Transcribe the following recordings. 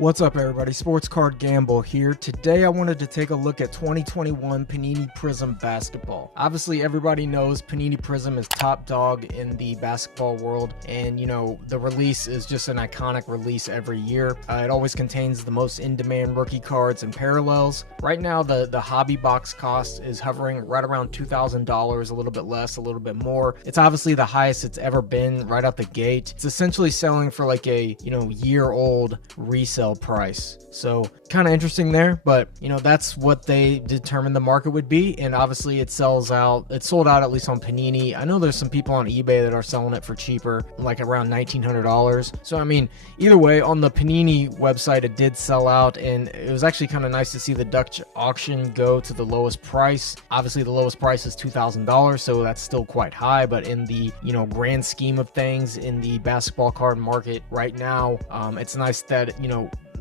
What's up, everybody? Sports Card Gamble here. Today I wanted to take a look at 2021 Panini Prizm basketball. Obviously, everybody knows Panini Prizm is top dog in the basketball world, and the release is just an iconic release every year. It always contains the most in-demand rookie cards and parallels. Right now, the hobby box cost is hovering right around $2,000, a little bit less, a little bit more. It's obviously the highest it's ever been right out the gate. It's essentially selling for like a year-old resale price. So kind of interesting there, but that's what they determined the market would be, and obviously it sold out at least on Panini. I know there's some people on eBay that are selling it for cheaper, like around $1,900. So I mean, either way, on the Panini website it did sell out, and it was actually kind of nice to see the Dutch auction go to the lowest price. Obviously the lowest price is $2,000, so that's still quite high, but in the grand scheme of things in the basketball card market right now, it's nice that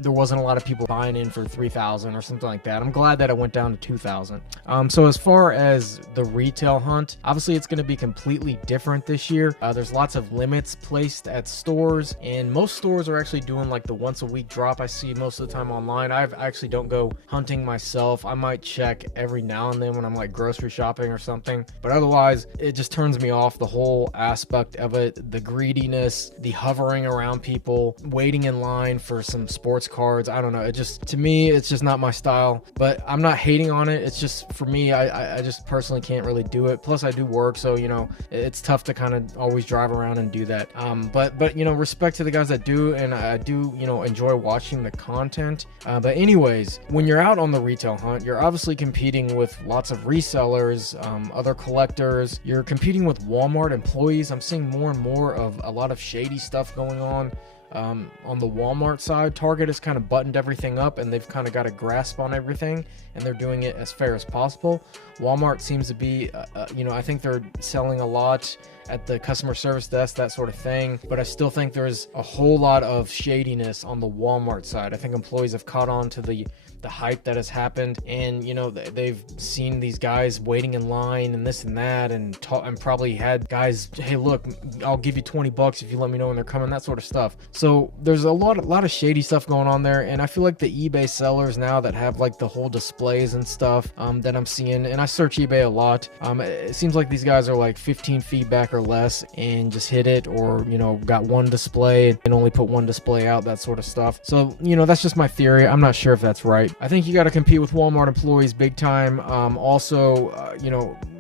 there wasn't a lot of people buying in for $3,000 or something like that. I'm glad that it went down to $2,000. So as far as the retail hunt, obviously it's going to be completely different this year. There's lots of limits placed at stores, and most stores are actually doing like the once a week drop I see most of the time online. I actually don't go hunting myself. I might check every now and then when I'm like grocery shopping or something, but otherwise it just turns me off, the whole aspect of it, the greediness, the hovering around people, waiting in line for some sports cards. I don't know, to me it's just not my style, but I'm not hating on it. It's just, for me, I just personally can't really do it. Plus I do work, so it's tough to kind of always drive around and do that. But respect to the guys that do, and I do enjoy watching the content. But anyways, when you're out on the retail hunt, you're obviously competing with lots of resellers, other collectors. You're competing with Walmart employees. I'm seeing more and more of a lot of shady stuff going on the Walmart side. Target has kind of buttoned everything up, and they've kind of got a grasp on everything, and they're doing it as fair as possible. Walmart seems to be, I think they're selling a lot at the customer service desk, that sort of thing, but I still think there's a whole lot of shadiness on the Walmart side. I think employees have caught on to the hype that has happened, and they've seen these guys waiting in line and this and that, and probably had guys, hey look, I'll give you $20 if you let me know when they're coming, that sort of stuff. So there's a lot of shady stuff going on there, and I feel like the eBay sellers now that have like the whole displays and stuff that I'm seeing, and I search eBay a lot, it seems like these guys are like 15 feet back or less and just hit it, or got one display and only put one display out, that sort of stuff. So that's just my theory. I'm not sure if that's right. I think you got to compete with Walmart employees big time. Also,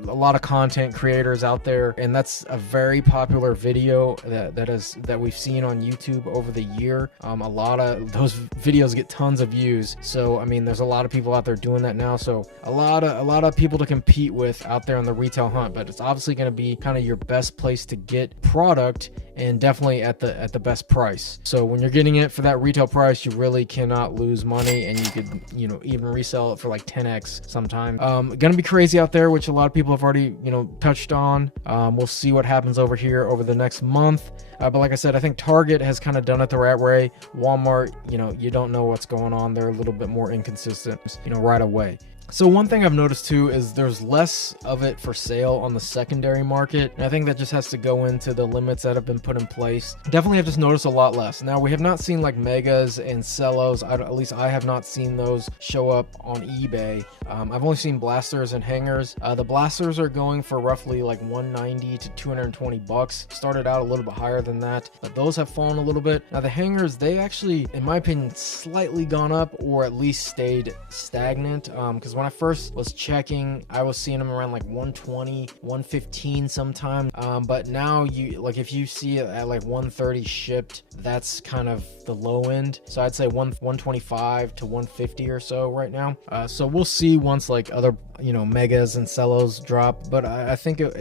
a lot of content creators out there, and that's a very popular video that we've seen on YouTube over the year. A lot of those videos get tons of views, so I mean there's a lot of people out there doing that now, so a lot of people to compete with out there on the retail hunt. But it's obviously going to be kind of your best place to get product, and definitely at the best price. So when you're getting it for that retail price, you really cannot lose money, and you could even resell it for like 10x sometime. Gonna be crazy out there, which a lot of people have already touched on. We'll see what happens over here over the next month, but like I said, I think Target has kind of done it the right way. Walmart, you don't know what's going on. They're a little bit more inconsistent right away. So one thing I've noticed too is there's less of it for sale on the secondary market, and I think that just has to go into the limits that have been put in place. Definitely have just noticed a lot less. Now, we have not seen like megas and cellos, at least I have not seen those show up on eBay. I've only seen blasters and hangers. The blasters are going for roughly like $190 to $220. Started out a little bit higher than that, but those have fallen a little bit. Now the hangers, they actually, in my opinion, slightly gone up, or at least stayed stagnant, because when I first was checking, I was seeing them around like 120, 115 sometime. But now if you see it at like 130 shipped, that's kind of the low end. So I'd say 125 to 150 or so right now. So we'll see once like other megas and cellos drop, but I think if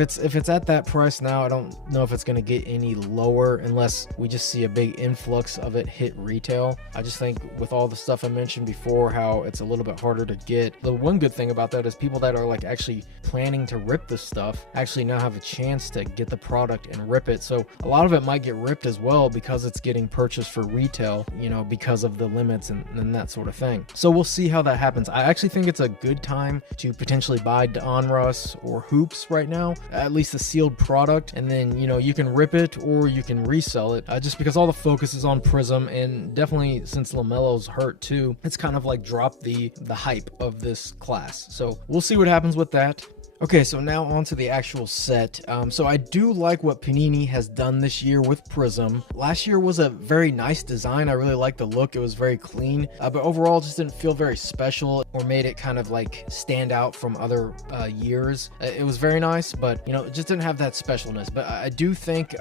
it's at that price now, I don't know if it's going to get any lower unless we just see a big influx of it hit retail. I just think with all the stuff I mentioned before, how it's a little bit harder to get. The one good thing about that is people that are like actually planning to rip this stuff actually now have a chance to get the product and rip it. So a lot of it might get ripped as well because it's getting purchased for retail, because of the limits and that sort of thing. So we'll see how that happens. I actually think it's a good time time to potentially buy Donruss or Hoops right now, at least the sealed product, and then you can rip it or you can resell it, just because all the focus is on Prizm, and definitely since LaMelo's hurt too, it's kind of like dropped the hype of this class. So we'll see what happens with that. Okay, so now on to the actual set. So I do like what Panini has done this year with Prizm. Last year was a very nice design. I really liked the look. It was very clean, but overall it just didn't feel very special or made it kind of like stand out from other years. It was very nice, but it just didn't have that specialness. But I do think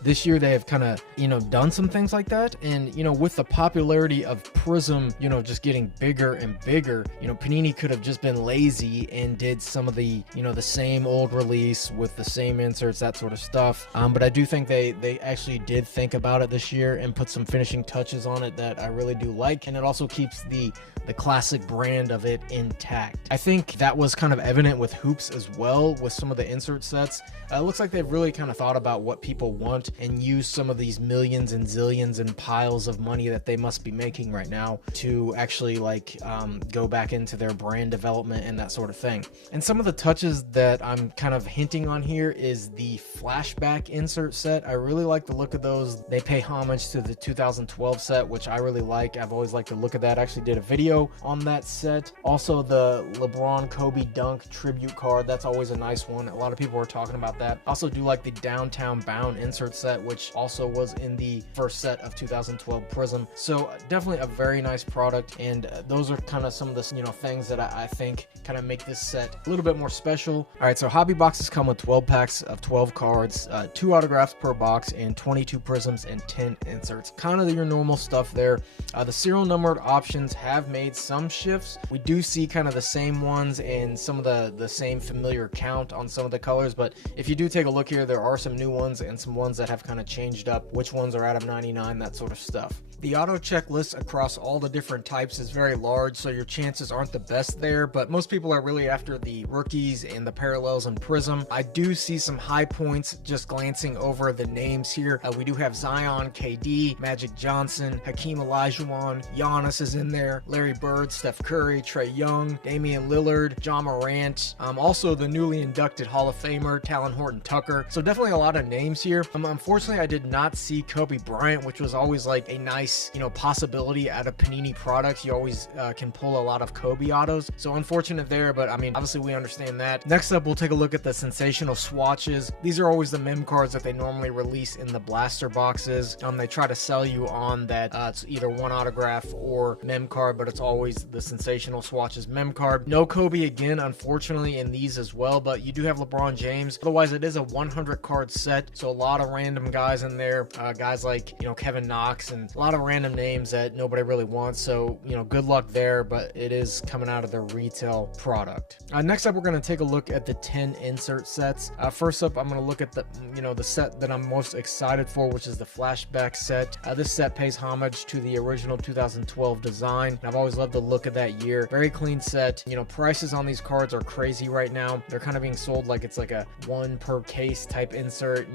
this year they have kind of done some things like that, and with the popularity of Prizm just getting bigger and bigger, Panini could have just been lazy and did some of the the same old release with the same inserts, that sort of stuff. But I do think they actually did think about it this year and put some finishing touches on it that I really do like, and it also keeps the classic brand of it intact. I think that was kind of evident with Hoops as well, with some of the insert sets. It looks like they've really kind of thought about what people want and used some of these millions and zillions and piles of money that they must be making right now to actually go back into their brand development and that sort of thing. And some of the touches that I'm kind of hinting on here is the flashback insert set. I really like the look of those. They pay homage to the 2012 set, which I really like. I've always liked the look of that. I actually did a video on that set. Also, the LeBron Kobe Dunk tribute card, that's always a nice one. A lot of people are talking about that. Also do like the Downtown Bound insert set, which also was in the first set of 2012 Prizm. So definitely a very nice product, and those are kind of some of the things that I think kind of make this set a little bit more special. All right, so hobby boxes come with 12 packs of 12 cards, 2 autographs per box, and 22 Prizms and 10 inserts. Kind of your normal stuff there. The serial numbered options have made some shifts. We do see kind of the same ones and some of the same familiar count on some of the colors, but if you do take a look here, there are some new ones and some ones that have kind of changed up, which ones are out of 99, that sort of stuff. The auto checklist across all the different types is very large, so your chances aren't the best there, but most people are really after the rookies and the parallels in Prizm. I do see some high points just glancing over the names here. We do have Zion, KD, Magic Johnson, Hakeem Olajuwon, Giannis is in there, Larry Bird, Steph Curry, Trae Young, Damian Lillard, John Morant, also the newly inducted Hall of Famer, Talon Horton-Tucker. So definitely a lot of names here. Unfortunately, I did not see Kobe Bryant, which was always like a nice possibility out of Panini products. You always can pull a lot of Kobe autos, so unfortunate there, but I mean, obviously we understand that. Next up, we'll take a look at the sensational swatches. These are always the mem cards that they normally release in the blaster boxes. They try to sell you on that it's either one autograph or mem card, but it's always the sensational swatches mem card. No Kobe again, unfortunately, in these as well, but you do have LeBron James. Otherwise, it is a 100 card set, so a lot of random guys in there, guys like Kevin Knox, and a lot of random names that nobody really wants, so good luck there, but it is coming out of the retail product. Next up, we're going to take a look at the 10 insert sets. First up, I'm going to look at the the set that I'm most excited for, which is the flashback set. This set pays homage to the original 2012 design. I've always loved the look of that year. Very clean set. Prices on these cards are crazy right now. They're kind of being sold like it's like a one per case type insert,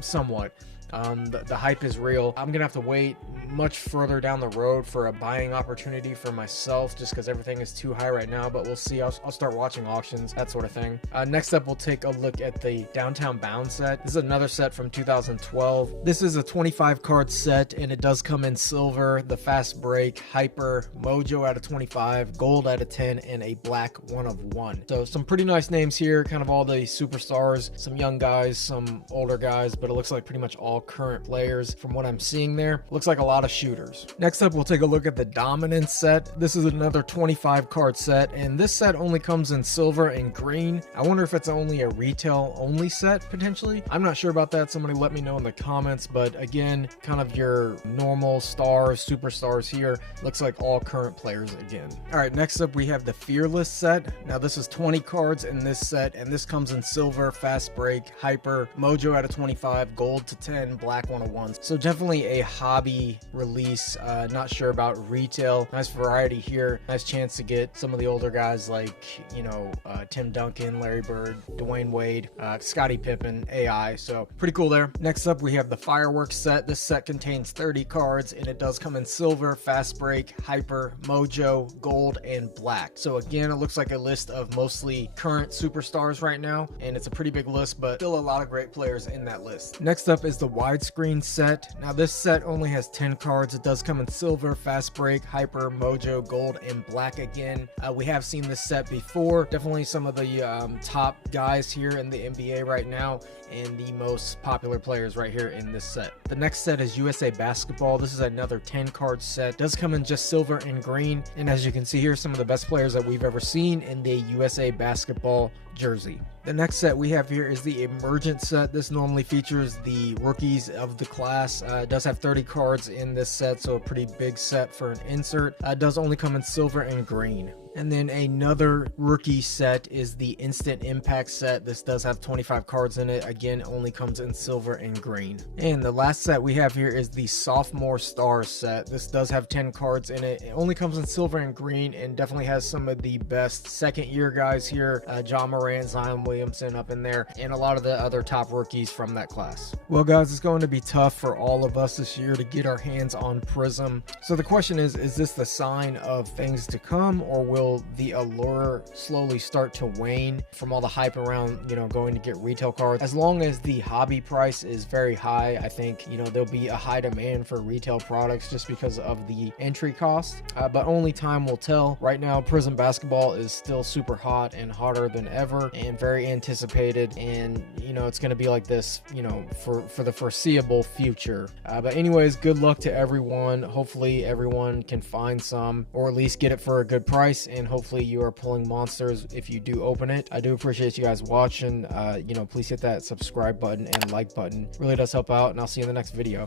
somewhat. The hype is real. I'm gonna have to wait much further down the road for a buying opportunity for myself, just because everything is too high right now, but we'll see. I'll start watching auctions, that sort of thing. Next up, we'll take a look at the Downtown Bound set. This is another set from 2012. This is a 25 card set, and it does come in silver, the fast break, hyper, mojo out of 25, gold out of 10, and a black 1 of 1. So some pretty nice names here, kind of all the superstars, some young guys, some older guys, but it looks like pretty much all current players from what I'm seeing there. Looks like a lot of shooters. Next up, we'll take a look at the Dominance set. This is another 25 card set, and this set only comes in silver and green. I wonder if it's only a retail only set potentially. I'm not sure about that. Somebody let me know in the comments, but again, kind of your normal stars, superstars here. Looks like all current players again. All right, next up we have the Fearless set. Now this is 20 cards in this set, and this comes in silver, fast break, hyper, mojo out of 25, gold to 10, and black 101s. So definitely a hobby release. Not sure about retail. Nice variety here. Nice chance to get some of the older guys like, you know, Tim Duncan, Larry Bird, Dwayne Wade, Scottie Pippen, AI. So pretty cool there. Next up, we have the Fireworks set. This set contains 30 cards and it does come in silver, fast break, hyper, mojo, gold, and black. So again, it looks like a list of mostly current superstars right now, and it's a pretty big list, but still a lot of great players in that list. Next up is the widescreen set. Now this set only has 10 cards. It does come in silver, fast break, hyper, mojo, gold, and black again. We have seen this set before. Definitely some of the top guys here in the NBA right now, and the most popular players right here in this set. The next set is USA Basketball. This is another 10 card set. It does come in just silver and green, and as you can see here, some of the best players that we've ever seen in the USA Basketball jersey. The next set we have here is the Emergent set. This normally features the rookies of the class. It does have 30 cards in this set, so a pretty big set for an insert. It does only come in silver and green. And then another rookie set is the Instant Impact set. This does have 25 cards in it. Again, only comes in silver and green. And the last set we have here is the Sophomore Star Set. This does have 10 cards in it. It only comes in silver and green, and definitely has some of the best second year guys here. John Morant, Zion Williamson up in there, and a lot of the other top rookies from that class. Well guys, it's going to be tough for all of us this year to get our hands on Prizm. So the question is this the sign of things to come, or will the allure slowly start to wane from all the hype around, you know, going to get retail cards? As long as the hobby price is very high, I think, you know, there'll be a high demand for retail products just because of the entry cost, but only time will tell. Right now, Prizm basketball is still super hot and hotter than ever, and very anticipated, and you know, it's going to be like this, you know, for the foreseeable future. But anyways, good luck to everyone. Hopefully everyone can find some, or at least get it for a good price, and hopefully you are pulling monsters if you do open it. I do appreciate you guys watching. You know, please hit that subscribe button and like button. Really does help out, and I'll see you in the next video.